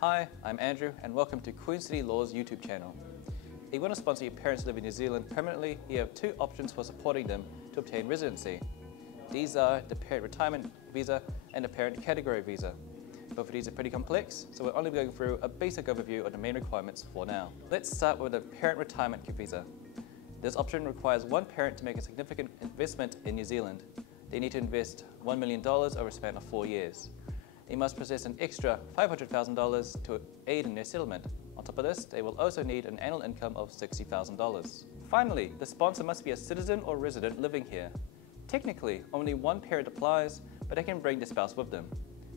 Hi, I'm Andrew and welcome to Queen City Law's YouTube channel. If you want to sponsor your parents to live in New Zealand permanently, you have two options for supporting them to obtain residency. These are the Parent Retirement Visa and the Parent Category Visa. Both of these are pretty complex, so we're only going through a basic overview of the main requirements for now. Let's start with the Parent Retirement Visa. This option requires one parent to make a significant investment in New Zealand. They need to invest $1 million over a span of 4 years. They must possess an extra $500,000 to aid in their settlement. On top of this, they will also need an annual income of $60,000. Finally, the sponsor must be a citizen or resident living here. Technically, only one parent applies, but they can bring their spouse with them.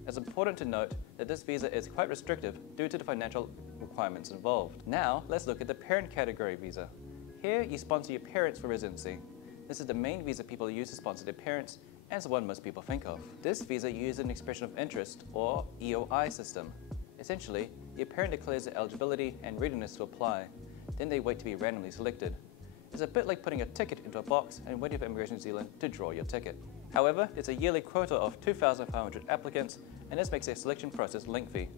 It's important to note that this visa is quite restrictive due to the financial requirements involved. Now, let's look at the Parent Category Visa. Here, you sponsor your parents for residency. This is the main visa people use to sponsor their parents, and it's the one most people think of. This visa uses an expression of interest, or EOI system. Essentially, your parent declares their eligibility and readiness to apply. Then they wait to be randomly selected. It's a bit like putting a ticket into a box and waiting for Immigration New Zealand to draw your ticket. However, there's a yearly quota of 2,500 applicants, and this makes their selection process lengthy.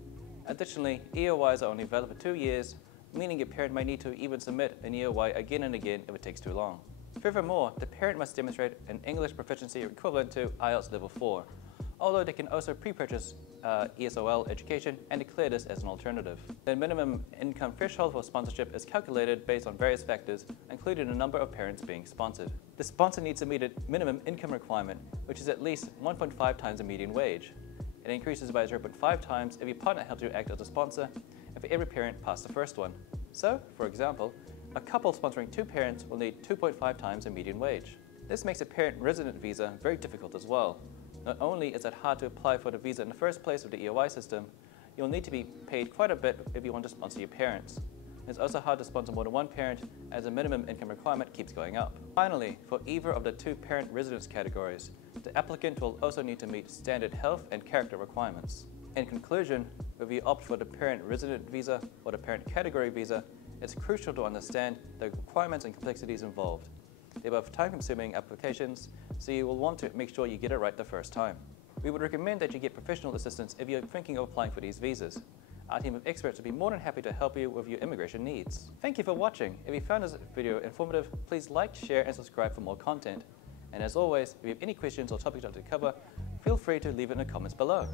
Additionally, EOIs are only valid for 2 years, meaning your parent may need to even submit an EOI again and again if it takes too long. Furthermore, the parent must demonstrate an English proficiency equivalent to IELTS Level 4, although they can also pre-purchase ESOL education and declare this as an alternative. The minimum income threshold for sponsorship is calculated based on various factors, including the number of parents being sponsored. The sponsor needs to meet a minimum income requirement, which is at least 1.5 times the median wage. It increases by 0.5 times if your partner helps you act as a sponsor, and for every parent past the first one. So, for example, a couple sponsoring 2 parents will need 2.5 times the median wage. This makes a parent resident visa very difficult as well. Not only is it hard to apply for the visa in the first place with the EOI system, you'll need to be paid quite a bit if you want to sponsor your parents. It's also hard to sponsor more than one parent as the minimum income requirement keeps going up. Finally, for either of the 2 parent residence categories, the applicant will also need to meet standard health and character requirements. In conclusion, whether you opt for the parent resident visa or the parent category visa, it's crucial to understand the requirements and complexities involved. They're both time-consuming applications, so you will want to make sure you get it right the first time. We would recommend that you get professional assistance if you're thinking of applying for these visas. Our team of experts would be more than happy to help you with your immigration needs. Thank you for watching. If you found this video informative, please like, share, and subscribe for more content. And as always, if you have any questions or topics you'd like to cover, feel free to leave it in the comments below.